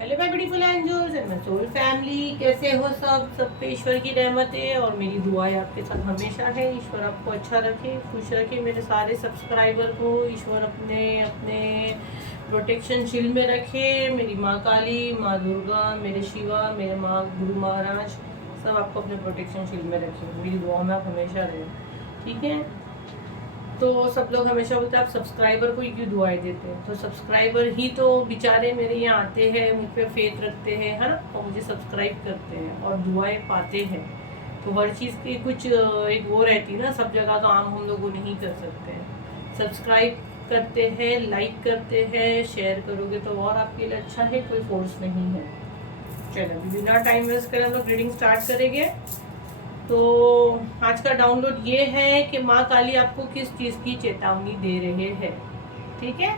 Hello my beautiful angels and my soul family, कैसे हो सब पे ईश्वर की रहमत है और मेरी दुआएं आपके साथ हमेशा है। ईश्वर आपको अच्छा रखे, खुश रखे। मेरे सारे सब्सक्राइबर को ईश्वर अपने अपने प्रोटेक्शन शील्ड में रखे। मेरी माँ काली, माँ दुर्गा, मेरे शिवा, मेरे माँ गुरु महाराज सब आपको अपने प्रोटेक्शन शील्ड में रखे। मेरी दुआ में आप हमेशा रहे, ठीक है। तो सब लोग हमेशा बोलते हैं आप सब्सक्राइबर को ही क्यों दुआएं देते हैं। तो सब्सक्राइबर ही तो बेचारे मेरे यहाँ आते हैं, मुझ पर फेथ रखते हैं, है ना, और मुझे सब्सक्राइब करते हैं और दुआएं पाते हैं। तो हर चीज़ की कुछ एक वो रहती है ना, सब जगह तो आम हम लोग वो नहीं कर सकते हैं। सब्सक्राइब करते हैं, लाइक करते हैं, शेयर करोगे तो और आपके लिए अच्छा है, कोई फोर्स नहीं है। चलो बिना टाइम वेस्ट करें हम लोग रीडिंग स्टार्ट करेंगे। तो आज का डाउनलोड ये है कि माँ काली आपको किस चीज़ की चेतावनी दे रहे हैं, ठीक है।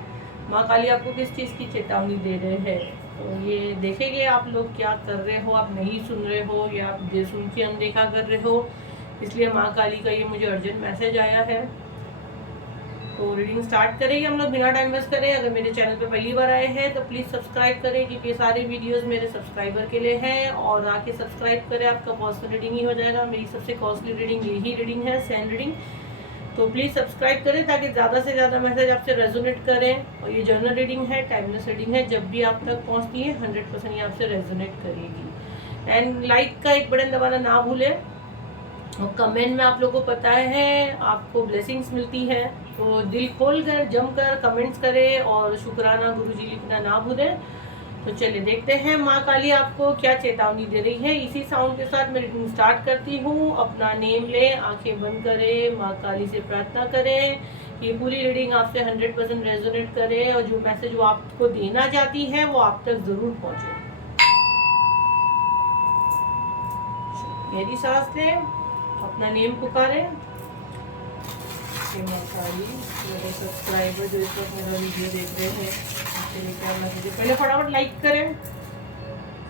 माँ काली आपको किस चीज़ की चेतावनी दे रहे हैं, तो ये देखेंगे आप लोग क्या कर रहे हो, आप नहीं सुन रहे हो या आप सुन के अनदेखा कर रहे हो। इसलिए माँ काली का ये मुझे अर्जेंट मैसेज आया है। तो रीडिंग स्टार्ट करेंगे हम लोग बिना टाइम वेस्ट करें। अगर मेरे चैनल पे पहली बार आए हैं तो प्लीज़ सब्सक्राइब करें, क्योंकि सारे वीडियोस मेरे सब्सक्राइबर के लिए हैं। और आके सब्सक्राइब करें, आपका पर्सनल रीडिंग ही हो जाएगा। मेरी सबसे कॉस्टली रीडिंग यही रीडिंग है, सैन रीडिंग। तो प्लीज़ सब्सक्राइब करें ताकि ज़्यादा से ज़्यादा मैसेज आपसे रेजोनेट करें। और ये जर्नल रीडिंग है, टाइमलेस रीडिंग है, जब भी आप तक पहुँचती है 100% ये आपसे रेजोनेट करेगी। एंड लाइक का एक बटन दबाना ना भूलें। और कमेंट में आप लोगों को पता है आपको ब्लेसिंग्स मिलती है, तो दिल खोल कर जमकर कमेंट्स करें और शुक्राना गुरुजी लिखना ना भूलें। तो चलिए देखते हैं माँ काली आपको क्या चेतावनी दे रही है। इसी साउंड के साथ मैं रीडिंग स्टार्ट करती हूँ। अपना नेम लें, आंखें बंद करें, माँ काली से प्रार्थना करें कि पूरी रीडिंग आपसे 100% रेजोनेट करे और जो मैसेज वो आपको देना चाहती है वो आप तक जरूर पहुँचे। मेरी सांस लें, अपना नेम पुकारें। मेरे सब्सक्राइबर जो इस वक्त मेरा वीडियो देख रहे हैं, क्या मैसेज, पहले फटाफट लाइक करें,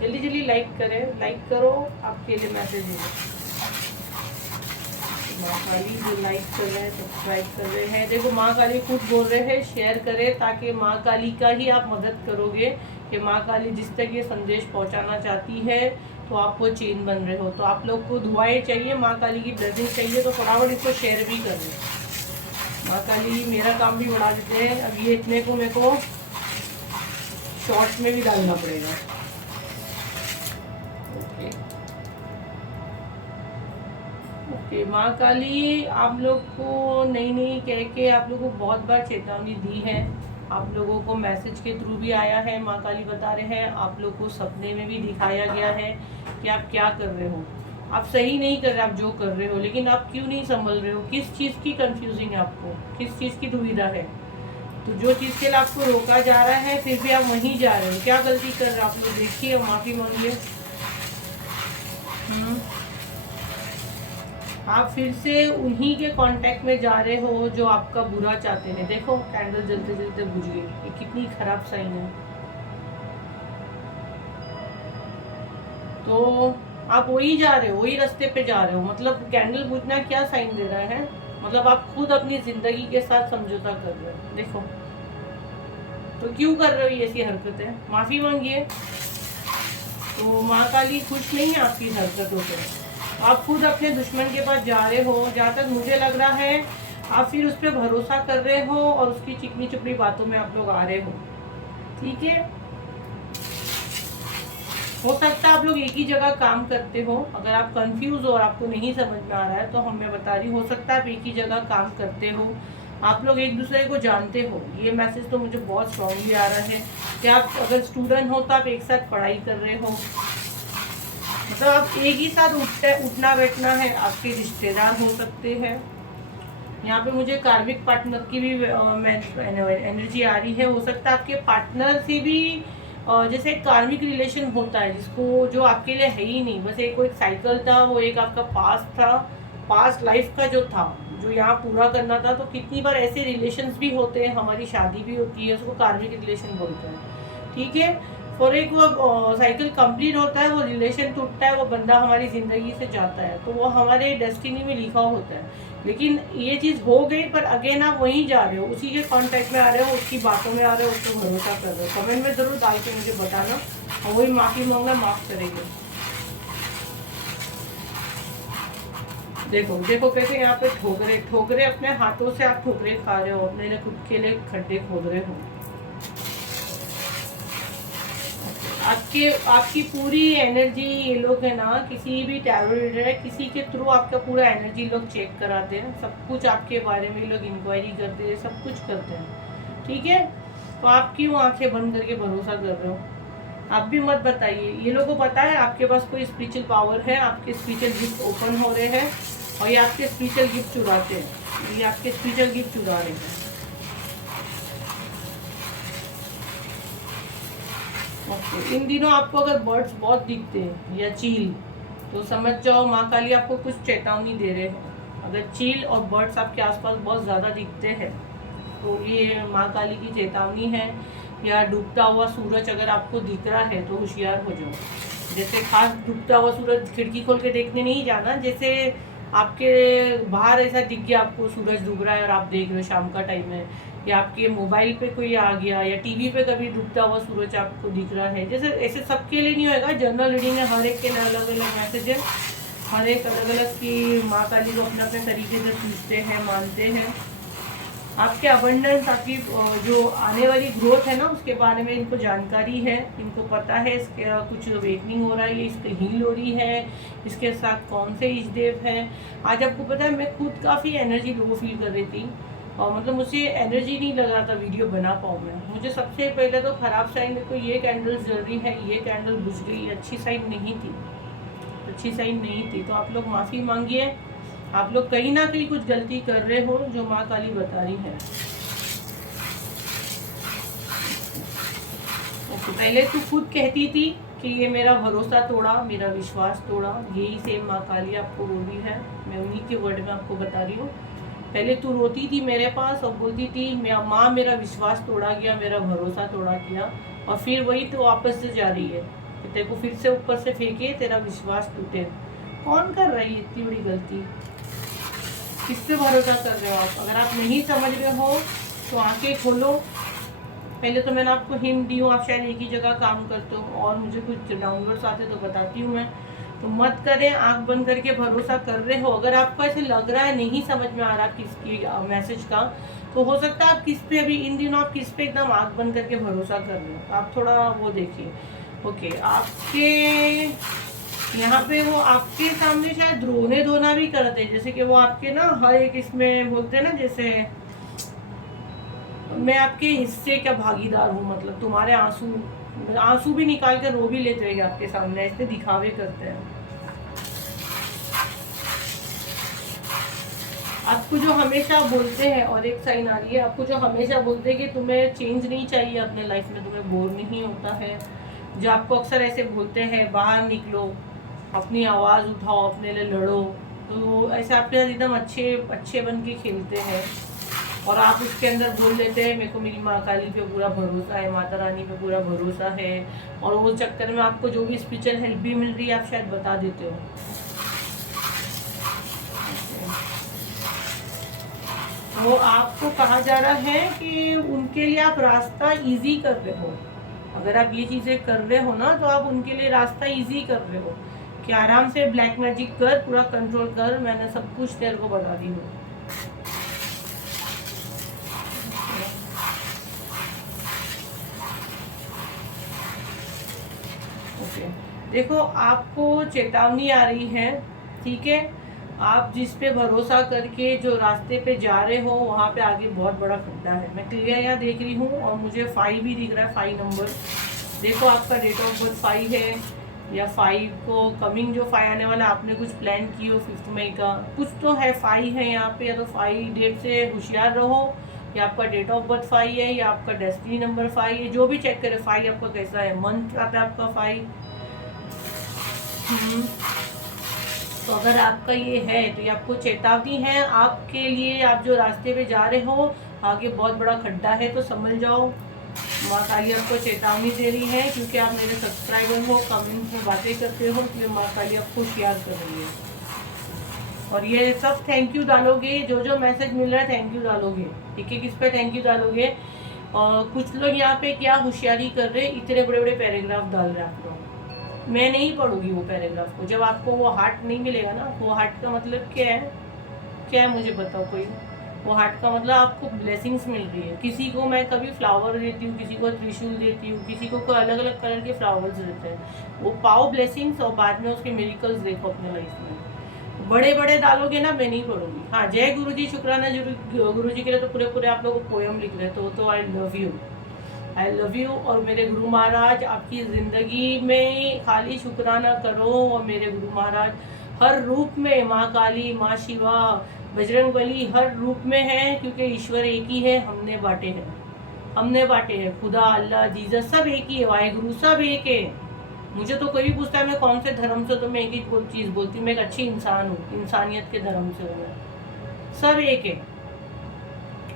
जल्दी जल्दी लाइक करें, लाइक करो, आपके लिए मैसेज है। माँ काली जो लाइक कर रहे हैं, सब्सक्राइब कर रहे हैं, देखो माँ काली खुद बोल रहे हैं शेयर करें, ताकि माँ काली का ही आप मदद करोगे कि माँ काली जिस तक ये संदेश पहुँचाना चाहती है तो आप वो चेन बन रहे हो। तो आप लोग को दुआएं चाहिए, माँ काली की ब्लेसिंग चाहिए, तो फटाफट इसको शेयर भी कर दें। माँ काली मेरा काम भी बढ़ा देते हैं। अब ये इतने को मेरे को शॉर्ट्स में भी डालना पड़ेगा। ओके माँ काली आप लोग को नई नई कह के आप लोगों को बहुत बार चेतावनी दी है। आप लोगों को मैसेज के थ्रू भी आया है, माँ काली बता रहे हैं। आप लोग को सपने में भी दिखाया गया है कि आप क्या कर रहे हो, आप सही नहीं कर रहे, आप जो कर रहे हो, लेकिन आप क्यों नहीं संभल रहे हो, किस चीज़ की कंफ्यूजिंग है आपको, किस चीज़ की दुविधा है। तो जो चीज़ के लिए आपको रोका जा रहा है फिर भी आप वहीं जा रहे हो, क्या गलती कर रहे हो आप लोग, देखिए माफ़ी मांगिए। आप फिर से उन्हीं के कांटेक्ट में जा रहे हो जो आपका बुरा चाहते हैं। देखो कैंडल जलते जलते बुझ गई, ये कितनी खराब साइन है। तो आप वही जा रहे हो, वही रास्ते पे जा रहे हो, मतलब कैंडल बुझना क्या साइन दे रहा है, मतलब आप खुद अपनी जिंदगी के साथ समझौता कर रहे हो। देखो तो क्यों कर रहे हो ये ऐसी हरकतें, माफी मांगिए। तो माँ काली खुश नहीं है आपकी हरकतों से। आप खुद अपने दुश्मन के पास जा रहे हो, जहाँ तक मुझे लग रहा है आप फिर उस पर भरोसा कर रहे हो और उसकी चिकनी चुपड़ी बातों में आप लोग आ रहे हो, ठीक है। हो सकता है आप लोग एक ही जगह काम करते हो। अगर आप कंफ्यूज हो और आपको नहीं समझ में आ रहा है तो हम मैं बता रही, हो सकता है आप एक ही जगह काम करते हो, आप लोग एक दूसरे को जानते हो। ये मैसेज तो मुझे बहुत स्ट्रांगली आ रहा है कि आप अगर स्टूडेंट हो तो आप एक साथ पढ़ाई कर रहे हो, मतलब आप एक ही साथ उठना बैठना है। आपके रिश्तेदार हो सकते हैं। यहाँ पे मुझे कार्मिक पार्टनर की भी एनर्जी आ रही है। हो सकता है आपके पार्टनर से भी जैसे एक कार्मिक रिलेशन होता है जिसको, जो आपके लिए है ही नहीं, बस एक कोई साइकिल था, वो एक आपका पास्ट था, पास्ट लाइफ का जो था, जो यहाँ पूरा करना था। तो कितनी बार ऐसे रिलेशंस भी होते हैं, हमारी शादी भी होती है, उसको कार्मिक रिलेशन बोलते हैं, ठीक है। और एक वो साइकिल कंप्लीट होता है, वो रिलेशन टूटता है, वो बंदा हमारी ज़िंदगी से जाता है, तो वो हमारे डेस्टिनी में लिखा होता है। लेकिन ये चीज़ हो गई, पर अगेन आप वहीं जा रहे हो, उसी के कांटेक्ट में आ रहे हो, उसकी बातों में आ रहे हो, उसको भरोसा कर रहे हो। कमेंट में ज़रूर डाल के मुझे बताना, और वही माफ़ी मांगना, माफ़ करेंगे। देखो देखो कैसे यहाँ पे ठोकरे ठोकरे अपने हाथों से आप ठोकरे खा रहे हो, अपने लिए खुद के लिए खड्डे खोद रहे हो। आपकी पूरी एनर्जी ये लोग है ना, किसी भी टैरो रीडर है, किसी के थ्रू आपका पूरा एनर्जी लोग चेक कराते हैं, सब कुछ आपके बारे में लोग इंक्वायरी करते हैं, सब कुछ करते हैं, ठीक है। तो आप क्यों आंखें बंद करके भरोसा कर रहे हो? आप भी मत बताइए। ये लोगों को पता है आपके पास कोई स्पिरिचुअल पावर है, आपके स्पिरिचुअल गिफ्ट ओपन हो रहे हैं, और ये आपके स्पिरिचुअल गिफ्ट चुराते हैं, ये आपके स्पिरिचुअल गिफ्ट चुरा रहे हैं। ओके, इन दिनों आपको अगर बर्ड्स बहुत दिखते हैं या चील, तो समझ जाओ माँ काली आपको कुछ चेतावनी दे रहे हैं। अगर चील और बर्ड्स आपके आसपास बहुत ज़्यादा दिखते हैं तो ये माँ काली की चेतावनी है। या डूबता हुआ सूरज अगर आपको दिख रहा है तो होशियार हो जाओ। जैसे खास डूबता हुआ सूरज खिड़की खोल के देखने नहीं जाना, जैसे आपके बाहर ऐसा दिख गया आपको सूरज डूब रहा है और आप देख रहे हो, शाम का टाइम है, या आपके मोबाइल पे कोई आ गया, या टीवी पे कभी डूबता हुआ सूरज आपको दिख रहा है, जैसे ऐसे सबके लिए नहीं होएगा, जनरल रीडिंग है, हर एक के अलग अलग मैसेज है, हर एक अलग अलग की माँ काली को अपने अपने तरीके से पूछते हैं, मानते हैं। आपके अबंडेंस, आपकी जो आने वाली ग्रोथ है ना, उसके बारे में इनको जानकारी है, इनको पता है इसके कुछ अवेकनिंग हो रहा है, ये इसकी हील हो रही है, इसके साथ कौन से इष्टदेव है। आज आपको पता है मैं खुद काफ़ी एनर्जी लो फील कर रही थी, और मतलब मुझे एनर्जी नहीं लग रहा था वीडियो बना पाऊँ मैं। मुझे सबसे पहले तो ख़राब साइन देखो, ये कैंडल जल रही है, ये कैंडल बुझ गई, अच्छी साइन नहीं थी, अच्छी साइन नहीं थी। तो आप लोग माफ़ी मांगिए, आप लोग कहीं ना कहीं कुछ गलती कर रहे हो जो माँ काली बता रही है। तो पहले तू खुद कहती थी कि ये मेरा भरोसा तोड़ा, मेरा विश्वास तोड़ा, यही सेम माँ काली आपको बोल रही है, मैं उन्हीं के वर्ड में आपको बता रही हूँ। पहले तू रोती थी मेरे पास और बोलती थी माँ मेरा विश्वास तोड़ा गया, मेरा भरोसा तोड़ा गया, और फिर वही तो वापस से जा रही है कि तेरे को फिर से ऊपर से फेंके, तेरा विश्वास टूटे। कौन कर रही है इतनी बड़ी गलती? किस पे भरोसा कर रहे हो आप? अगर आप नहीं समझ रहे हो तो आंखें खोलो। पहले तो मैंने आपको हिंट दी हूँ, आप शायद एक ही जगह काम करते हो और मुझे कुछ डाउनलोड्स आते तो बताती हूँ मैं। तो मत करें, आंख बंद करके भरोसा कर रहे हो। अगर आपको ऐसे लग रहा है नहीं समझ में आ रहा किसकी मैसेज का, तो हो सकता है आप किस पे अभी इन दिनों आप किस पे एकदम आंख बंद करके भरोसा कर रहे हो। आप थोड़ा वो देखिए। ओके, आपके यहाँ पे वो आपके सामने शायद रोने धोना भी करते हैं, जैसे कि वो आपके ना हर एक इसमें बोलते हैं ना, जैसे मैं आपके हिस्से का भागीदार हूँ, मतलब तुम्हारे आंसू आंसू भी निकाल कर रो भी लेते हैं आपके सामने, ऐसे दिखावे करते हैं। आपको जो हमेशा बोलते हैं, और एक साइन आ रही है, आपको जो हमेशा बोलते हैं कि तुम्हें चेंज नहीं चाहिए अपने लाइफ में, तुम्हें बोर नहीं होता है, जो आपको अक्सर ऐसे बोलते हैं बाहर निकलो, अपनी आवाज़ उठाओ, अपने लिए लड़ो, तो ऐसे आपके साथ एकदम अच्छे अच्छे बन के खेलते हैं, और आप उसके अंदर बोल लेते हैं मेरे को मेरी माँ काली पे पूरा भरोसा है, माता रानी पे पूरा भरोसा है, और वो चक्कर में आपको जो भी स्पिरिचुअल हेल्प भी मिल रही है आप शायद बता देते हो। वो आपको कहा जा रहा है कि उनके लिए आप रास्ता इजी कर रहे हो। अगर आप ये चीज़ें कर रहे हो ना, तो आप उनके लिए रास्ता इजी कर रहे हो कि आराम से ब्लैक मैजिक कर, पूरा कंट्रोल कर, मैंने सब कुछ तेरे को बता दी हूँ। ओके, देखो आपको चेतावनी आ रही है, ठीक है। आप जिस पे भरोसा करके जो रास्ते पे जा रहे हो वहाँ पे आगे बहुत बड़ा खड्डा है। मैं क्लियर यहाँ देख रही हूँ, और मुझे 5 भी दिख रहा है, 5 नंबर। देखो आपका डेट ऑफ बर्थ 5 है, या 5 को कमिंग जो 5 आने वाला, आपने कुछ प्लान की हो 5 मई का, कुछ तो है 5 है यहाँ पे, या तो 5 डेट से होशियार रहो, या आपका डेट ऑफ बर्थ 5 है, या आपका डेस्टिनी नंबर 5 है, जो भी चेक करे 5 आपका कैसा है, मंथ आता है आपका 5। तो अगर आपका ये है तो ये आपको चेतावनी है आपके लिए, आप जो रास्ते पे जा रहे हो आगे बहुत बड़ा खड्डा है, तो समझ जाओ। माँ काली आपको चेतावनी दे रही है, क्योंकि आप मेरे सब्सक्राइबर हो, कमेंट में बातें करते हो, इसलिए माँ काली आपको शेयर कर रही है। और ये सब थैंक यू डालोगे, जो जो मैसेज मिल रहा है थैंक यू डालोगे, ठीक है, किस पे थैंक यू डालोगे। और कुछ लोग यहाँ पे क्या होशियारी कर रहे, इतने बड़े बड़े पैराग्राफ डाल रहे हैं आप लोग। मैं नहीं पढ़ूंगी वो पैराग्राफ को, जब आपको वो हार्ट नहीं मिलेगा ना। वो हार्ट का मतलब क्या है, क्या है मुझे बताओ कोई। वो हार्ट का मतलब आपको ब्लेसिंग्स मिल रही है। किसी को मैं कभी फ्लावर देती हूँ, किसी को त्रिशूल देती हूँ, किसी को कोई अलग अलग कलर के फ्लावर्स देते हैं। वो पाओ ब्लेसिंग्स और बाद में उसके मिरेकल्स देखो अपने लाइफ में। बड़े बड़े डालोगे ना, मैं नहीं पढ़ूंगी। हाँ, जय गुरुजी, शुक्राना गुरुजी के लिए तो पूरे पूरे आप लोग पोयम लिख रहे तो I love you, I love you. और मेरे गुरु महाराज आपकी ज़िंदगी में खाली शुक्राना करो। और मेरे गुरु महाराज हर रूप में, माँ काली, माँ शिवा, बजरंग बली हर रूप में है, क्योंकि ईश्वर एक ही है, हमने बांटे हैं, हमने बांटे हैं। खुदा, अल्लाह, जीसस सब एक ही है, वाहेगुरु सब एक है। मुझे तो कोई भी पूछता है मैं कौन से धर्म से, तो मैं एक ही चीज़ बोलती हूँ, मैं एक अच्छी इंसान हूँ, इंसानियत के धर्म से हूँ मैं। सब एक है,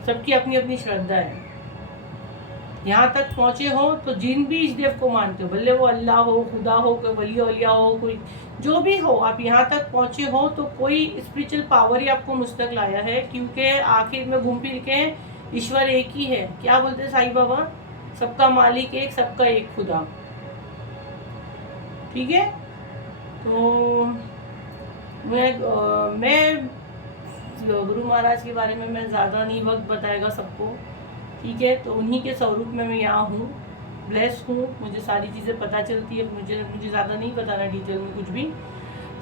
सबकी अपनी अपनी श्रद्धा है। यहाँ तक पहुँचे हो तो जिन भी इस देव को मानते हो, भले वो अल्लाह हो, खुदा हो, कोई वली औलिया हो, कोई जो भी हो, आप यहाँ तक पहुँचे हो तो कोई स्पिरिचुअल पावर ही आपको मुझ तक लाया है, क्योंकि आखिर में घूम फिर के ईश्वर एक ही है। क्या बोलते साईं बाबा, सबका मालिक एक, सबका एक खुदा, ठीक है। तो मैं गुरु महाराज के बारे में मैं ज़्यादा नहीं वक्त बताएगा सबको, ठीक है। तो उन्हीं के स्वरूप में मैं यहाँ हूँ, ब्लेस्ड हूँ, मुझे सारी चीज़ें पता चलती है। मुझे ज़्यादा नहीं बताना डिटेल में कुछ भी।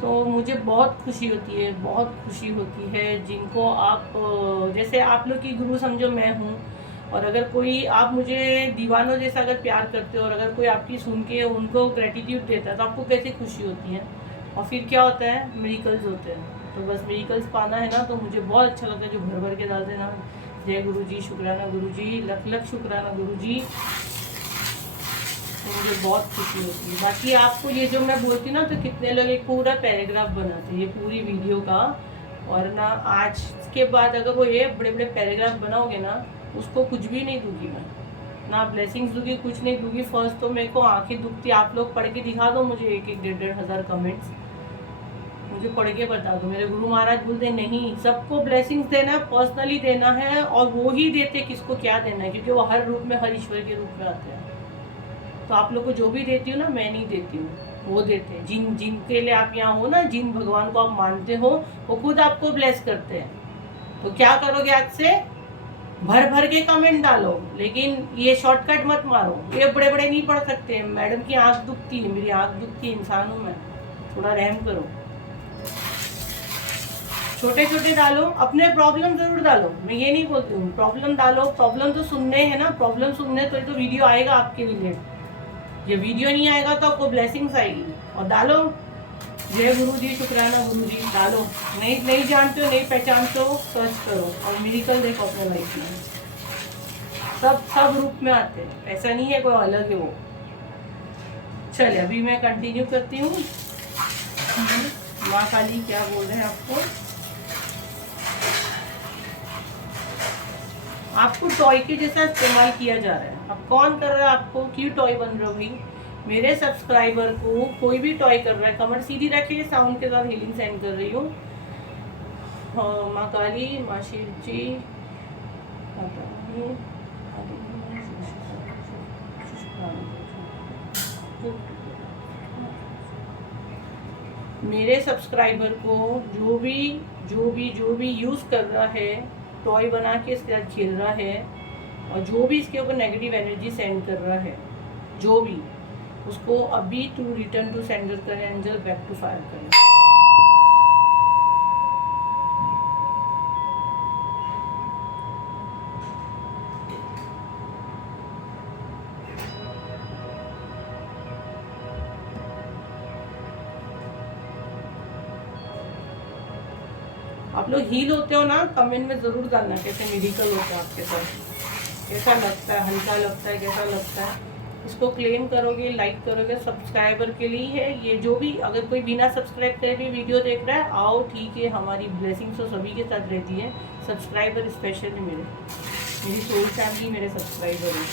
तो मुझे बहुत खुशी होती है, बहुत खुशी होती है जिनको आप, जैसे आप लोग की गुरु समझो मैं हूँ। और अगर कोई आप मुझे दीवानों जैसा अगर प्यार करते हो, और अगर कोई आपकी सुन के उनको ग्रेटिट्यूड देता है, तो आपको कैसे खुशी होती है। और फिर क्या होता है, मिरेकल्स होते हैं। तो बस मिरेकल्स पाना है ना, तो मुझे बहुत अच्छा लगता है जो भर भर के डाल देना। जय गुरु जी, शुक्राना गुरु जी, लख लख शुक्राना गुरु जी। तो मुझे बहुत खुशी होती है। बाकी आपको ये जो मैं बोलती हूँ ना, तो कितने लोग एक पूरा पैराग्राफ बनाते हैं ये पूरी वीडियो का। और ना आज के बाद अगर वो ये बड़े बड़े पैराग्राफ बनाओगे ना, उसको कुछ भी नहीं दूंगी मैं, ना ब्लेसिंग्स दूंगी, कुछ नहीं दूंगी। फर्स्ट तो मेरे को आंखें दुखती, आप लोग पढ़ के दिखा दो मुझे 1-1 1,500 कमेंट्स, मुझे पढ़ के बता दो। मेरे गुरु महाराज बोलते नहीं, सबको ब्लेसिंग्स देना है, पर्सनली देना है, और वो ही देते किसको क्या देना है, क्योंकि वो हर रूप में, हर ईश्वर के रूप में आते हैं। तो आप लोग को जो भी देती हूँ ना, मैं नहीं देती हूँ, वो देते हैं। जिनके लिए आप यहाँ हो ना, जिन भगवान को आप मानते हो, वो खुद आपको ब्लेस करते हैं। तो क्या करोगे, आज से भर भर के कमेंट डालो, लेकिन ये शॉर्टकट मत मारो। ये बड़े बड़े नहीं पढ़ सकते, मैडम की आंख दुखती है, मेरी आंख दुखती है, इंसान हूँ मैं, थोड़ा रहम करो। छोटे छोटे डालो, अपने प्रॉब्लम जरूर डालो, मैं ये नहीं बोलती हूँ, प्रॉब्लम डालो। प्रॉब्लम तो सुनने हैं ना, प्रॉब्लम सुनने तो ये तो वीडियो आएगा आपके लिए। ये वीडियो नहीं आएगा तो आपको ब्लेसिंग्स आएगी। और डालो, जय गुरु जी, शुक्राना गुरु जी, डालो। नहीं जानते हो, नहीं पहचानते हो, सर्च करो और मिरेकल देखो अपने लाइफ में। सब रूप में आते हैं, ऐसा नहीं है कोई अलग है वो। चलिए अभी मैं कंटिन्यू करती हूँ। माँ काली क्या बोल रहे हैं आपको। आपको टॉय के जैसा इस्तेमाल किया जा रहा है। अब कौन कर रहा है, आपको क्यों टॉय बन रहे हो भाई। मेरे सब्सक्राइबर को कोई भी टॉय कर रहा है, कमर सीधी रखिए, साउंड के साथ हीलिंग सेंड कर रही हूँ। माँ काली, माँ शिव जी, मेरे सब्सक्राइबर को जो भी यूज़ कर रहा है, टॉय बना के इसके साथ खेल रहा है, और जो भी इसके ऊपर नेगेटिव एनर्जी सेंड कर रहा है, जो भी, उसको अभी टू रिटर्न टू सेंडर करें, एंजल बैक टू फायर करें। आप लोग हील होते हो ना, कमेंट में ज़रूर डालना कैसे मेडिकल होता है आपके साथ, कैसा लगता है, हल्का लगता है, कैसा लगता है। इसको क्लेम करोगे, लाइक करोगे, सब्सक्राइबर के लिए है ये। जो भी अगर कोई बिना सब्सक्राइब करे भी वीडियो देख रहा है, आओ, ठीक है, हमारी ब्लेसिंग्स तो सभी के साथ रहती है। सब्सक्राइबर स्पेशली मेरी सोल फैमिली मेरे सब्सक्राइबर हैं।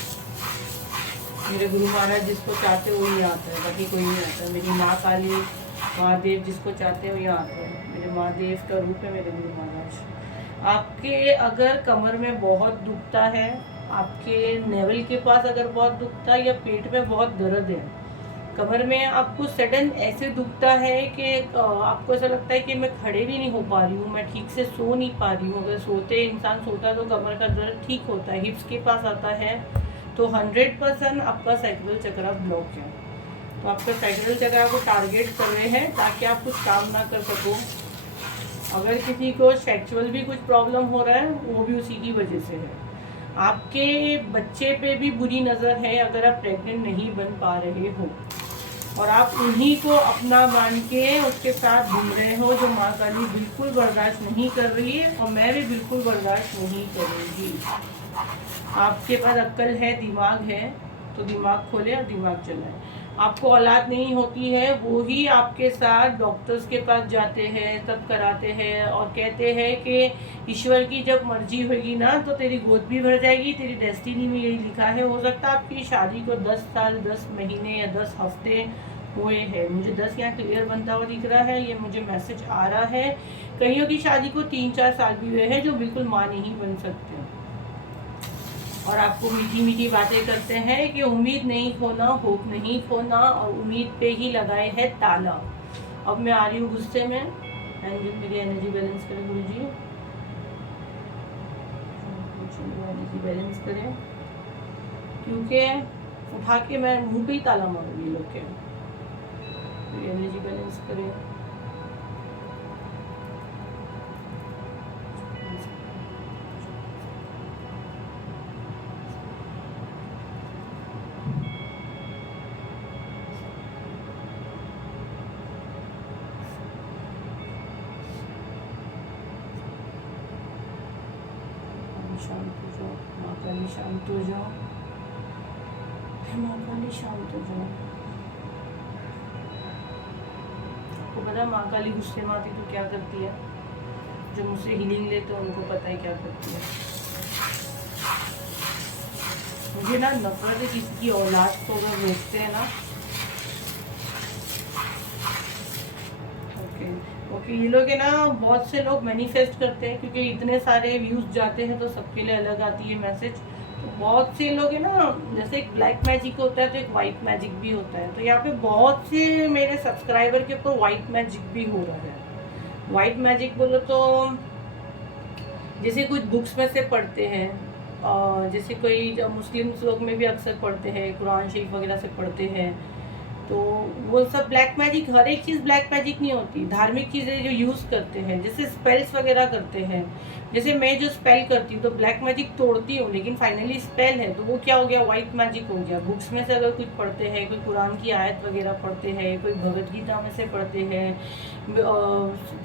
मेरे गुरु महाराज जिसको चाहते हो वही आता है, बाकी कोई नहीं आता। मेरी माँ काली, महादेव जिसको चाहते हो यहाँ आते हैं। मेरे महादेव का रूप है मेरे गुरु महाराज। आपके अगर कमर में बहुत दुखता है, आपके नेवल के पास अगर बहुत दुखता है, या पेट में बहुत दर्द है, कमर में आपको सडन ऐसे दुखता है कि आपको ऐसा लगता है कि मैं खड़े भी नहीं हो पा रही हूँ, मैं ठीक से सो नहीं पा रही हूँ। अगर इंसान सोता है तो कमर का दर्द ठीक होता है, हिप्स के पास आता है, तो 100% आपका सैक्रल चक्र ब्लॉक है। तो आपका सैक्रल चक्र को टारगेट कर रहे हैं ताकि आप कुछ काम ना कर सको। अगर किसी को सेक्सुअल भी कुछ प्रॉब्लम हो रहा है, वो भी उसी की वजह से है। आपके बच्चे पे भी बुरी नज़र है अगर आप प्रेग्नेंट नहीं बन पा रहे हो, और आप उन्हीं को अपना मान के उसके साथ घूम रहे हो, जो माँ काली बिल्कुल बर्दाश्त नहीं कर रही है, और मैं भी बिल्कुल बर्दाश्त नहीं करूँगी। आपके पास अक्ल है, दिमाग है, तो दिमाग खोले और दिमाग चलाए। आपको औलाद नहीं होती है, वो ही आपके साथ डॉक्टर्स के पास जाते हैं, तब कराते हैं और कहते हैं कि ईश्वर की जब मर्जी होगी ना तो तेरी गोद भी भर जाएगी, तेरी डेस्टिनी में यही लिखा है। हो सकता है आपकी शादी को 10 साल, 10 महीने या 10 हफ्ते हुए हैं। मुझे 10 यहाँ क्लियर बनता हुआ दिख रहा है, ये मुझे मैसेज आ रहा है। कईयों की शादी को 3-4 साल भी हुए हैं, जो बिल्कुल माँ नहीं बन सकते, और आपको मीठी मीठी बातें करते हैं कि उम्मीद नहीं खोना, होप नहीं खोना, और उम्मीद पे ही लगाए है ताला। अब मैं आ रही हूँ गुस्से में। एंजल मेरी एनर्जी बैलेंस करें गुरुजी, एनर्जी बैलेंस करें, क्योंकि उठा के मैं मुंह पे ही ताला मारूंगी लोग के। एनर्जी बैलेंस करें। शांत हो जाओ माँ काली, शांत हो जाओ माँ काली, शांत हो जाओ। आपको पता है माँ काली गुस्से में आती तो क्या करती है? जो मुझसे हीलिंग लेते हैं उनको पता है क्या करती है। मुझे ना नफरत है किसी की औलाद को अगर रोकते हैं ना। ओके, ये लोग है ना, बहुत से लोग मैनिफेस्ट करते हैं, क्योंकि इतने सारे व्यूज जाते हैं तो सबके लिए अलग आती है मैसेज। तो बहुत से लोग है ना, जैसे एक ब्लैक मैजिक होता है तो एक वाइट मैजिक भी होता है। तो यहाँ पे बहुत से मेरे सब्सक्राइबर के ऊपर वाइट मैजिक भी हो रहा है। वाइट मैजिक बोलो तो जैसे कुछ बुक्स में से पढ़ते हैं, और जैसे कोई मुस्लिम लोग में भी अक्सर पढ़ते हैं, कुरान शरीफ वगैरह से पढ़ते हैं, तो वो सब ब्लैक मैजिक। हर एक चीज़ ब्लैक मैजिक नहीं होती। धार्मिक चीज़ें जो यूज़ करते हैं, जैसे स्पेल्स वगैरह करते हैं, जैसे मैं जो स्पेल करती हूँ तो ब्लैक मैजिक तोड़ती हूँ, लेकिन फाइनली स्पेल है तो वो क्या हो गया, वाइट मैजिक हो गया। बुक्स में से अगर कुछ पढ़ते हैं, कोई कुरान की आयत वगैरह पढ़ते हैं, कोई भगवद गीता में से पढ़ते हैं,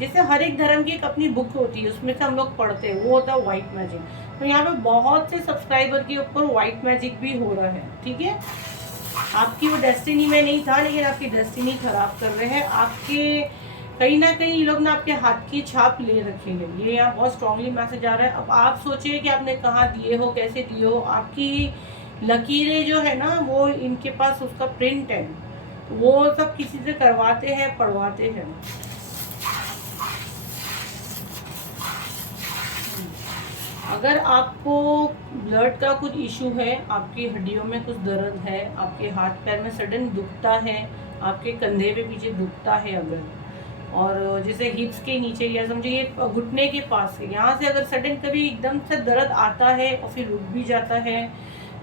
जैसे हर एक धर्म की एक अपनी बुक होती है, उसमें से हम लोग पढ़ते हैं, वो होता है वाइट मैजिक। तो यहाँ पे बहुत से सब्सक्राइबर के ऊपर वाइट मैजिक भी हो रहा है, ठीक है। आपकी वो डेस्टिनी में नहीं था, लेकिन आपकी डेस्टिनी खराब कर रहे हैं। आपके कहीं ना कहीं ये लोग ना आपके हाथ की छाप ले रखे हैं, ये यहाँ बहुत स्ट्रांगली मैसेज आ रहा है। अब आप सोचिए कि आपने कहाँ दिए हो, कैसे दिए हो। आपकी लकीरें जो है ना, वो इनके पास उसका प्रिंट है, तो वो सब किसी से करवाते हैं, पढ़वाते हैं। अगर आपको ब्लड का कुछ इशू है, आपकी हड्डियों में कुछ दर्द है, आपके हाथ पैर में सडन दुखता है, आपके कंधे पे पीछे दुखता है अगर, और जैसे हिप्स के नीचे या समझिए घुटने के पास से, यहाँ से अगर सडन कभी एकदम से दर्द आता है और फिर रुक भी जाता है,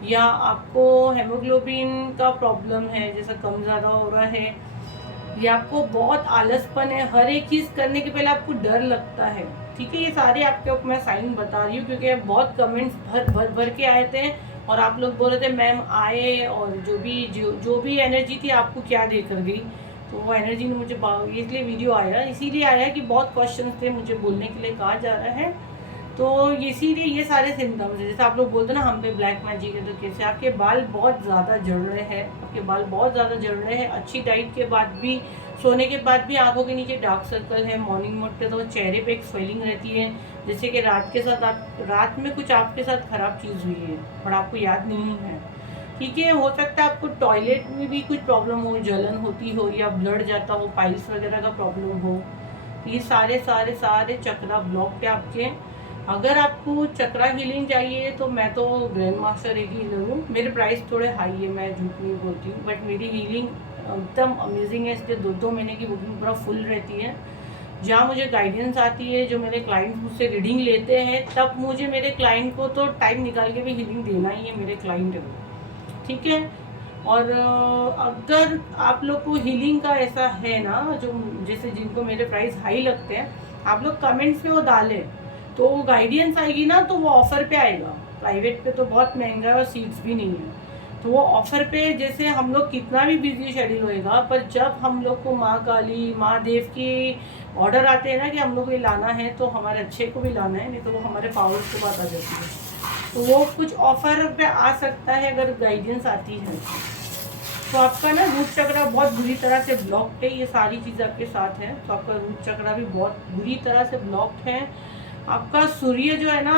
या आपको हेमोग्लोबिन का प्रॉब्लम है, जैसा कम ज़्यादा हो रहा है, या आपको बहुत आलसपन है, हर एक चीज़ करने के पहले आपको डर लगता है, ठीक है। ये सारे आपके ऊपर मैं साइन बता रही हूँ, क्योंकि बहुत कमेंट्स भर के आए थे, और आप लोग बोल रहे थे मैम आए, और जो भी एनर्जी थी आपको क्या दे कर गई, तो वो एनर्जी ने मुझे इसलिए वीडियो आया, इसीलिए आया कि बहुत क्वेश्चन थे, मुझे बोलने के लिए कहा जा रहा है। तो इसीलिए ये सारे सिम्टम्स है। जैसे आप लोग बोलते हैं ना हम पे ब्लैक मैजिक है, तो कैसे आपके बाल बहुत ज़्यादा जड़ रहे हैं, आपके बाल बहुत ज़्यादा जड़ रहे हैं, अच्छी डाइट के बाद भी, सोने के बाद भी आंखों के नीचे डार्क सर्कल है, मॉर्निंग मोड पे तो चेहरे पे एक स्वेलिंग रहती है, जैसे कि रात में कुछ आपके साथ ख़राब चीज़ हुई है और आपको याद नहीं है। ठीक है। हो सकता है आपको टॉयलेट में भी कुछ प्रॉब्लम हो, जलन होती हो या ब्लड जाता हो, पाइल्स वगैरह का प्रॉब्लम हो, ये सारे सारे सारे चक्रा ब्लॉक है आपके। अगर आपको चक्रा हीलिंग चाहिए तो मैं तो ग्रैंड मास्टर एक हीलर हूँ। मेरे प्राइस थोड़े हाई है, मैं झूठ नहीं बोलती हूँ, बट मेरी हीलिंग एकदम अमेजिंग है। इसलिए 2-2 महीने की बुकिंग पूरा फुल रहती है। जहाँ मुझे गाइडेंस आती है, जो मेरे क्लाइंट मुझसे रीडिंग लेते हैं, तब मुझे मेरे क्लाइंट को तो टाइम निकाल के भी हीलिंग देना ही है, मेरे क्लाइंट है, ठीक है। और अगर आप लोग को हीलिंग का ऐसा है ना, जो जैसे जिनको मेरे प्राइस हाई लगते हैं, आप लोग कमेंट्स में वो डालें, तो गाइडेंस आएगी ना, तो वो ऑफ़र पे आएगा। प्राइवेट पे तो बहुत महंगा है और सीट्स भी नहीं है, तो वो ऑफ़र पे, जैसे हम लोग कितना भी बिजी शेड्यूल होएगा, पर जब हम लोग को माँ काली, माँ देव की ऑर्डर आते हैं ना कि हम लोग को ये लाना है, तो हमारे अच्छे को भी लाना है, नहीं तो वो हमारे पावर्स को बात आ जाती है। तो वो कुछ ऑफर पे आ सकता है अगर गाइडेंस आती है। तो आपका ना रूट चक्रा बहुत बुरी तरह से ब्लॉक्ड है, ये सारी चीज़ आपके साथ है, तो आपका रूट चक्रा भी बहुत बुरी तरह से ब्लॉक्ड है। आपका सूर्य जो है ना,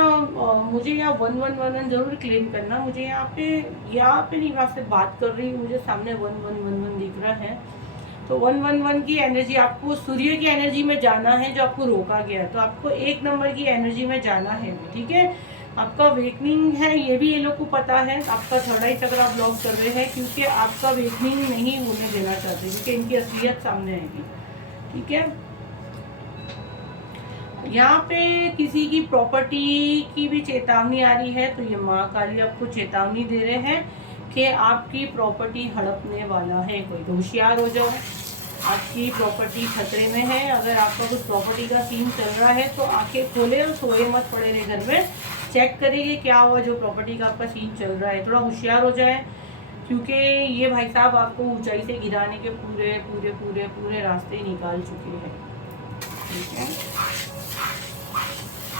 मुझे यहाँ 1111 जरूर क्लेम करना, मुझे यहाँ पे नहीं, वहाँ से बात कर रही हूँ, मुझे सामने 1111 दिख रहा है। तो 111 की एनर्जी, आपको सूर्य की एनर्जी में जाना है, जो आपको रोका गया, तो आपको 1 नंबर की एनर्जी में जाना है, ठीक है। आपका वेकनिंग है, ये भी ये लोग को पता है। आपका थर्ड आई चक्र ब्लॉक कर रहे हैं क्योंकि आपका वेकनिंग नहीं होने देना चाहते, क्योंकि इनकी असलियत सामने आएगी, ठीक है। यहाँ पे किसी की प्रॉपर्टी की भी चेतावनी आ रही है, तो ये माँ काली आपको चेतावनी दे रहे हैं कि आपकी प्रॉपर्टी हड़पने वाला है कोई, तो होशियार हो जाओ, आपकी प्रॉपर्टी खतरे में है। अगर आपका कुछ प्रॉपर्टी का सीन चल रहा है तो आंखें खोले और सोए मत पड़े रहे घर में, चेक करेंगे क्या हुआ, जो प्रॉपर्टी का आपका सीन चल रहा है, थोड़ा होशियार हो जाए, क्योंकि ये भाई साहब आपको ऊंचाई से गिराने के पूरे पूरे पूरे पूरे रास्ते निकाल चुके हैं, ठीक है।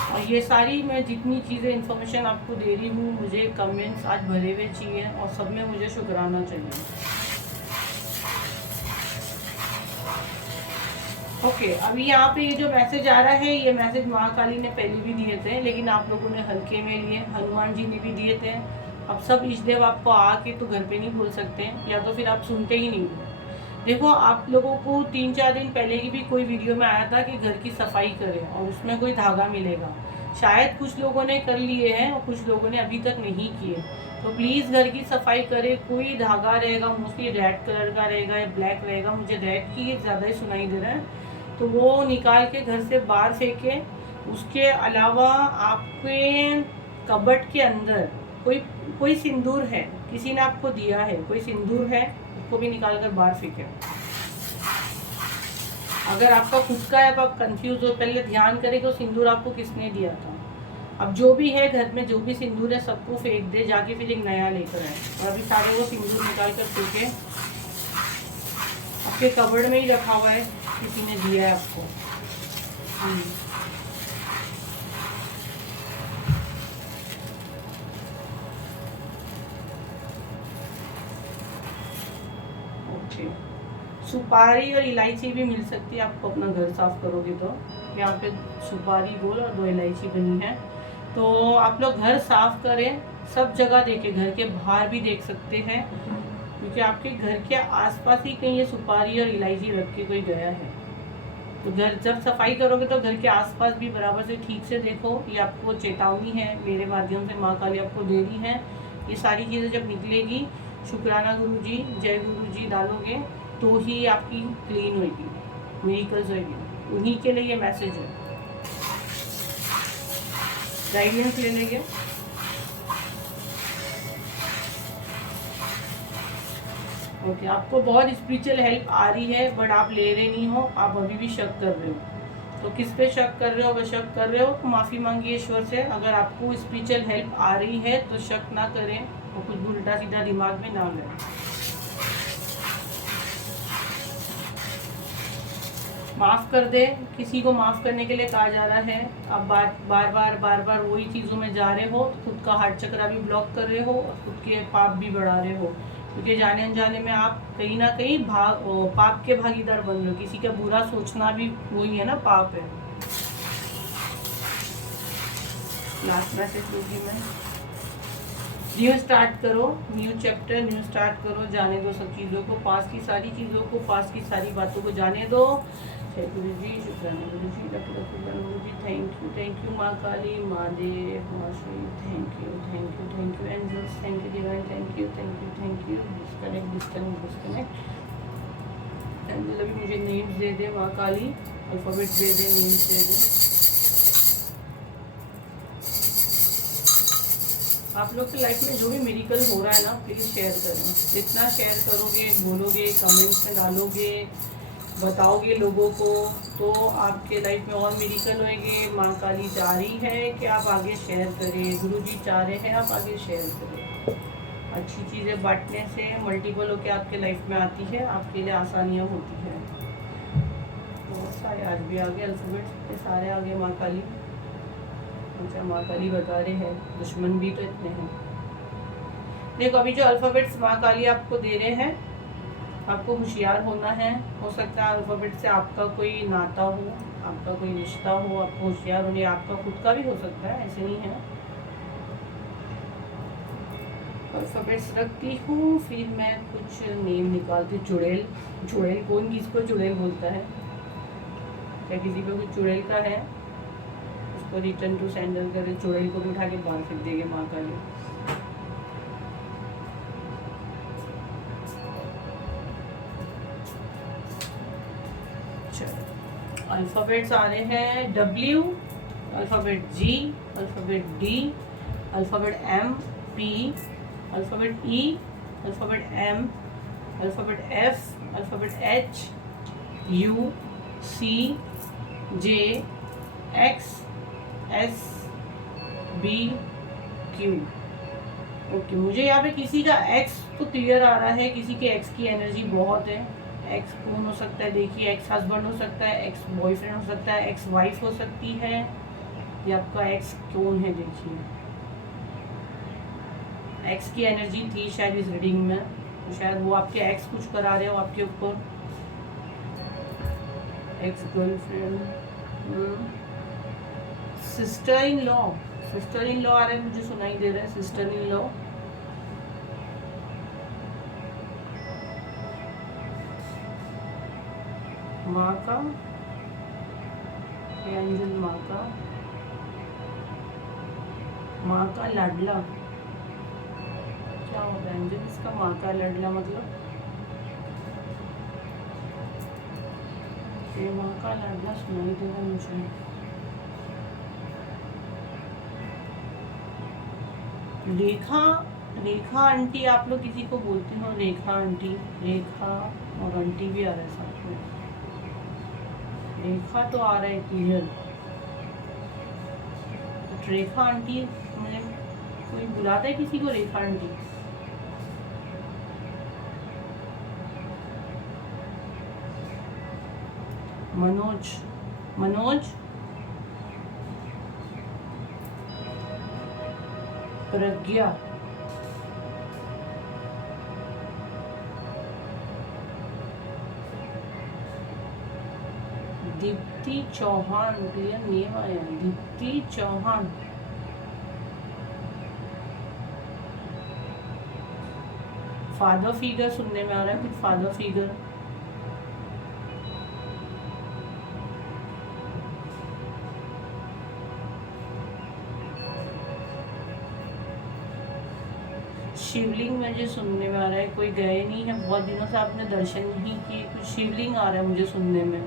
और ये सारी मैं जितनी चीज़ें इन्फॉर्मेशन आपको दे रही हूँ, मुझे कमेंट्स आज भरे हुए चाहिए और सब में मुझे शुक्राना चाहिए। ओके, अभी यहाँ पे ये जो मैसेज आ रहा है, ये मैसेज महाकाली ने पहले भी दिए थे, लेकिन आप लोगों ने हल्के में लिए, हनुमान जी ने भी दिए थे। अब सब इष्टदेव आपको आके तो घर पे नहीं बोल सकते, या तो फिर आप सुनते ही नहीं हो। देखो, आप लोगों को 3-4 दिन पहले की भी कोई वीडियो में आया था कि घर की सफाई करें और उसमें कोई धागा मिलेगा। शायद कुछ लोगों ने कर लिए हैं और कुछ लोगों ने अभी तक नहीं किए, तो प्लीज़ घर की सफाई करें। कोई धागा रहेगा, मोस्टली रेड कलर का रहेगा या ब्लैक रहेगा, मुझे रेड की ज़्यादा ही सुनाई दे रहा है, तो वो निकाल के घर से बाहर फेंके। उसके अलावा आपके कबर्ड के अंदर कोई सिंदूर है, किसी ने आपको दिया है, कोई सिंदूर है, उसको भी निकाल कर बाहर फेंके। अगर आपका खुद का है तो आप कंफ्यूज हो, पहले ध्यान करें कि वो सिंदूर आपको किसने दिया था। अब जो भी है घर में, जो भी सिंदूर है, सबको फेंक दे जाके, फिर एक नया लेकर आए। और अभी सारे वो सिंदूर निकाल कर फेंके, आपके कबर्ड में ही रखा हुआ है, किसी ने दिया है आपको। ओके, सुपारी और इलायची भी मिल सकती है आपको, अपना घर साफ करोगे तो। यहाँ पे सुपारी गोल और 2 इलायची बनी है, तो आप लोग घर साफ करें, सब जगह देखें, घर के बाहर भी देख सकते हैं, क्योंकि आपके घर के आसपास ही कहीं ये सुपारी और इलायची रख के कोई गया है। तो घर जब सफाई करोगे तो घर के आसपास भी बराबर से ठीक से देखो। ये आपको चेतावनी है, मेरे माध्यम से माँ काली आपको दे रही है। ये सारी चीज़ें जब निकलेगी, शुक्राना गुरुजी, जय गुरुजी डालोगे, तो ही आपकी क्लीन होगी, मिरेकल्स होगी। उन्हीं के लिए ये मैसेज है, गाइडेंस ले लेंगे। ओके, आपको बहुत स्पिरिचुअल हेल्प आ रही है, बट आप ले रहे नहीं हो, आप अभी भी शक कर रहे हो। तो किस पे शक कर रहे हो? अगर शक कर रहे हो तो माफ़ी मांगिए ईश्वर से। अगर आपको स्पिरिचुअल हेल्प आ रही है तो शक ना करें और कुछ भी उल्टा सीधा दिमाग में ना लें। माफ़ कर दे, किसी को माफ़ करने के लिए कहा जा रहा है। आप बार बार वही चीज़ों में जा रहे हो, खुद का हार्ट चक्रा भी ब्लॉक कर रहे हो और खुद के पाप भी बढ़ा रहे हो, क्योंकि जाने अनजाने में आप कहीं ना कहीं पाप के भागीदार बन रहे हो। किसी का बुरा सोचना भी वही है ना, पाप है। लास्ट मैसेज दूंगी मैं। न्यू स्टार्ट करो, न्यू चैप्टर, न्यू स्टार्ट करो, जाने दो सब चीज़ों को, पास की सारी चीज़ों को, पास की सारी बातों को जाने दो। जय गुरु जी, शुक्राना गुरु जी, गुरु जी, थैंक यू माँ काली, माँ देव, माँ Shri, thank you angels, thank you divine, thank you. Disconnect. Angel अभी मुझे नेम्स दे दे माँ काली, अल्फ़ाबेट्स दे दे, नेम्स दे दे। आप लोग की लाइफ में जो भी मिरेकल हो रहा है ना, प्लीज़ शेयर करें। जितना शेयर करोगे, बोलोगे, कमेंट्स में डालोगे, बताओगे लोगों को, तो आपके लाइफ में और मिरेकल होएंगे। माँ काली चाह रही है कि आप आगे शेयर करें, गुरु जी चाह रहे हैं आप आगे शेयर करें। अच्छी चीज़ें बांटने से मल्टीपल होकर आपके लाइफ में आती है, आपके लिए आसानियाँ होती है। बहुत सारे आज भी आगे अल्फ़ाबेट्स के सारे आगे माँ काली। अच्छा, माँ काली बता रहे हैं, दुश्मन भी तो इतने हैं। देखो अभी जो अल्फ़ाबेट्स माँ काली आपको दे रहे हैं, आपको होशियार होना है। हो सकता है अल्फ़ाबेट से आपका कोई नाता हो, आपका कोई रिश्ता हो, आपको होशियार होने, आपका खुद का भी हो सकता है, ऐसे नहीं है। अल्फ़ाबेट्स रखती हूँ, फिर मैं कुछ नेम निकालती हूँ। चुड़ैल, चुड़ैल कौन किसको चुड़ैल बोलता है? क्या किसी को कुछ चुड़ैल का है? उसको रिटर्न टू सेंडर करे, चुड़ैल को भी उठा के बाहर फेंक देंगे माँ काली। अल्फ़ाबेट्स आ रहे हैं W, alphabet G, alphabet D, alphabet M, P, alphabet E, alphabet M, alphabet F, alphabet H, U, C, J, X, S, B, Q। Okay, मुझे यहाँ पे किसी का X तो क्लियर आ रहा है, किसी के X की एनर्जी बहुत है। एक्स कौन हो सकता है? देखिए, एक्स हस्बैंड हो सकता है, एक्स बॉयफ्रेंड हो सकता है, एक्स वाइफ हो सकती है। ये आपका एक्स कौन है? देखिए, एक्स की एनर्जी थी शायद इस रीडिंग में, तो शायद वो आपके एक्स कुछ करा रहे हो आपके ऊपर। Ex girlfriend, sister in law, sister in law आ रहा है, मुझे सुनाई दे रहा है सिस्टर इन लॉ। माँ का एंजल, माँ का लाडला, क्या होता है एंजल इसका? माँ का लाडला मतलब ये माँ का लाडला सुनाई दे रहा है मुझे। रेखा, रेखा आंटी आप लोग किसी को बोलते हो? रेखा आंटी, रेखा और आंटी भी आ रहा है साथ में। रेखा तो आ रहा है क्लियर, रेखा आंटी, मुझे कोई बुलाता है किसी को रेखा आंटी? मनोज, मनोज, प्रज्ञा, दीप्ति चौहान, क्लियर नेम आया, दीप्ति चौहान। फादर फिगर सुनने में आ रहा है, कुछ फादर फिगर। शिवलिंग मुझे सुनने में आ रहा है, कोई गए नहीं है, बहुत दिनों से आपने दर्शन नहीं किए, कुछ शिवलिंग आ रहा है मुझे सुनने में।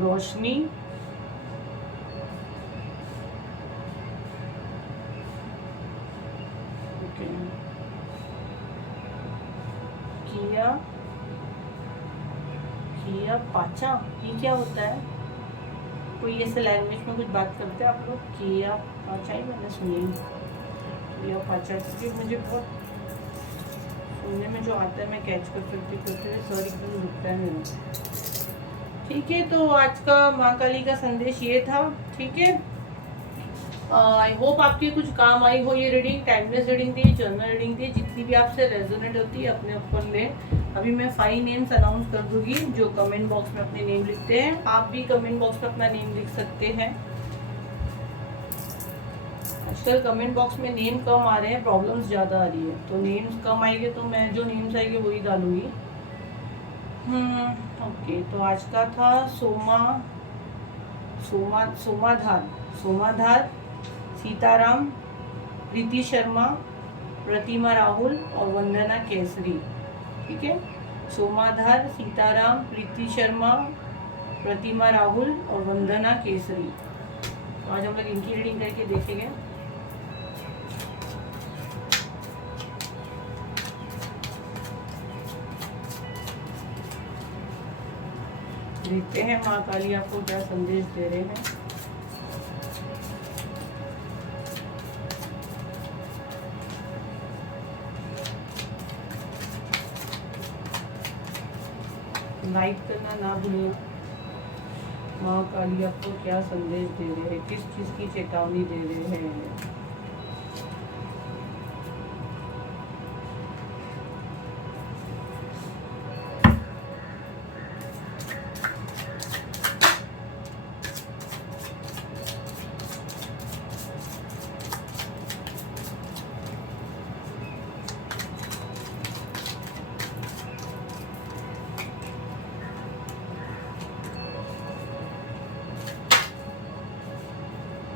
रोशनी, किया, किया पाचा, ये क्या होता है? कोई ऐसे लैंग्वेज में कुछ बात करते हैं आप लोग? किया पाचा ही मैंने सुनी, किया पाचा, क्योंकि मुझे बहुत सुनने में जो आता है मैं कैच कर सकती करते हुए सर एकदम रुकता है मेरा। ठीक है, तो आज का माँ काली का संदेश ये था। ठीक है, आई होप आपके कुछ काम आई हो ये रीडिंग। टाइमलेस रीडिंग थी, जर्नल रीडिंग थी, जितनी भी आपसे रेजोनेट होती है अपने ऊपर ले। अभी मैं 5 नेम्स अनाउंस कर दूंगी जो कमेंट बॉक्स में अपने नेम लिखते हैं। आप भी कमेंट बॉक्स में अपना नेम लिख सकते हैं। आजकल कमेंट बॉक्स में नेम कम आ रहे हैं, प्रॉब्लम्स ज़्यादा आ रही है, तो नेम्स कम आएंगे तो मैं जो नेम्स आएंगे वही डालूंगी। ओके, तो आज का था सोमाधार, सीताराम, प्रीति शर्मा, प्रतिमा राहुल और वंदना केसरी। ठीक है, सोमाधार, सीताराम, प्रीति शर्मा, प्रतिमा राहुल और वंदना केसरी। तो आज हम लोग इनकी रीडिंग करके देखेंगे। देखते हैं माँ काली आपको क्या संदेश दे रहे हैं। लाइक करना ना भूलिए। माँ काली आपको क्या संदेश दे रहे हैं, किस चीज़ की चेतावनी दे रहे हैं।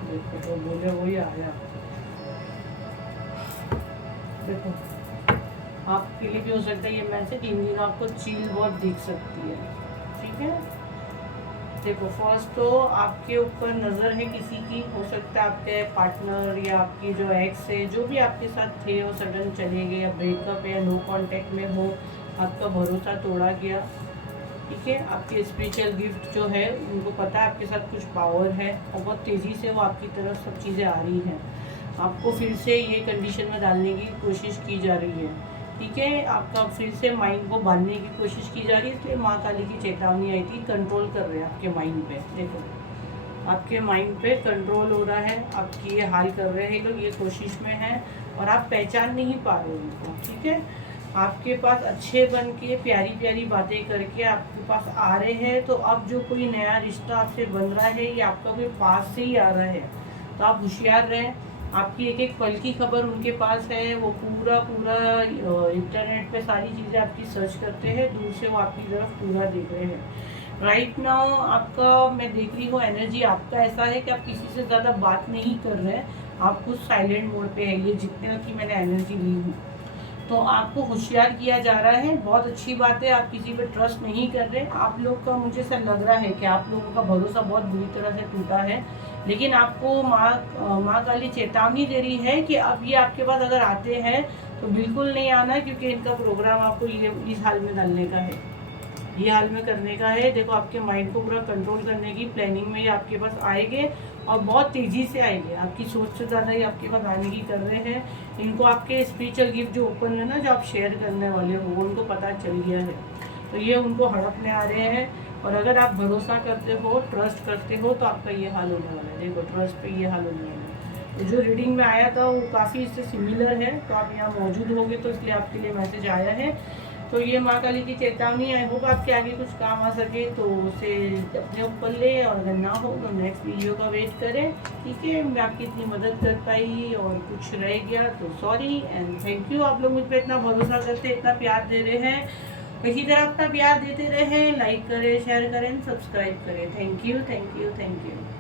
देखो तो बोले वही आया। देखो आपके लिए भी हो सकता है ये मैसेज, इन दिनों आपको चील बहुत दिख सकती है। ठीक है, देखो फर्स्ट तो आपके ऊपर नज़र है किसी की, हो सकता है आपके पार्टनर या आपकी जो एक्स है, जो भी आपके साथ थे वो सडन चले गए, या ब्रेकअप या नो कांटेक्ट में हो, आपका भरोसा तोड़ा गया। ठीक है, आपके स्पिरिचुअल गिफ्ट जो है उनको पता है आपके साथ कुछ पावर है और बहुत तेज़ी से वो आपकी तरफ सब चीज़ें आ रही हैं। आपको फिर से ये कंडीशन में डालने की कोशिश की जा रही है। ठीक है, आपका फिर से माइंड को बांधने की कोशिश की जा रही है, इसलिए माँ काली की चेतावनी आई थी। कंट्रोल कर रहे हैं आपके माइंड पे। देखो आपके माइंड पे कंट्रोल हो रहा है, आपकी ये हाल कर रहे हैं लोग, ये कोशिश में है और आप पहचान नहीं पा रहे उनको। ठीक है, आपके पास अच्छे बन के प्यारी प्यारी बातें करके आपके पास आ रहे हैं। तो अब जो कोई नया रिश्ता आपसे बन रहा है ये आपका कोई पास से ही आ रहा है, तो आप होशियार रहें। आपकी एक एक पल की खबर उनके पास है, वो पूरा इंटरनेट पे सारी चीज़ें आपकी सर्च करते हैं, दूर से वो आपकी तरफ पूरा देख रहे हैं। राइट नाउ आपका मैं देख रही हूँ एनर्जी आपका ऐसा है कि आप किसी से ज़्यादा बात नहीं कर रहे हैं, आप कुछ साइलेंट मोड पे है। ये जितने की मैंने एनर्जी ली हूँ, तो आपको होशियार किया जा रहा है। बहुत अच्छी बात है, आप किसी पे ट्रस्ट नहीं कर रहे। आप लोग का मुझे ऐसा लग रहा है कि आप लोगों का भरोसा बहुत बुरी तरह से टूटा है, लेकिन आपको माँ काली चेतावनी दे रही है कि अब ये आपके पास अगर आते हैं तो बिल्कुल नहीं आना, क्योंकि इनका प्रोग्राम आपको ये इस हाल में डालने का है, ये हाल में करने का है। देखो आपके माइंड को पूरा कंट्रोल करने की प्लानिंग में ये आपके पास आएंगे और बहुत तेज़ी से आएंगे, आपकी सोच से ज़्यादा ही आपके पास आने की कर रहे हैं। इनको आपके स्पिरिचुअल गिफ्ट जो ओपन है ना, जो आप शेयर करने वाले हो, वो उनको पता चल गया है, तो ये उनको हड़पने आ रहे हैं। और अगर आप भरोसा करते हो, ट्रस्ट करते हो, तो आपका ये हाल होने वाला है। देखो ट्रस्ट पे ये हाल होने वाला है। तो जो रीडिंग में आया था वो काफ़ी इससे सिमिलर है, तो आप यहाँ मौजूद होंगे तो इसलिए आपके लिए मैसेज आया है। तो ये माँ काली की चेतावनी, आई होप आपके आगे कुछ काम आ सके तो उसे अपने ऊपर ले, और अगर ना हो तो नेक्स्ट वीडियो का वेट करें। ठीक है, मैं आपकी इतनी मदद कर पाई और कुछ रह गया तो सॉरी एंड थैंक यू। आप लोग मुझ पर इतना भरोसा करते, इतना प्यार दे रहे हैं, इसी तरह अपना प्यार देते रहें। लाइक करें, शेयर करें, सब्सक्राइब करें। Thank you, thank you, thank you.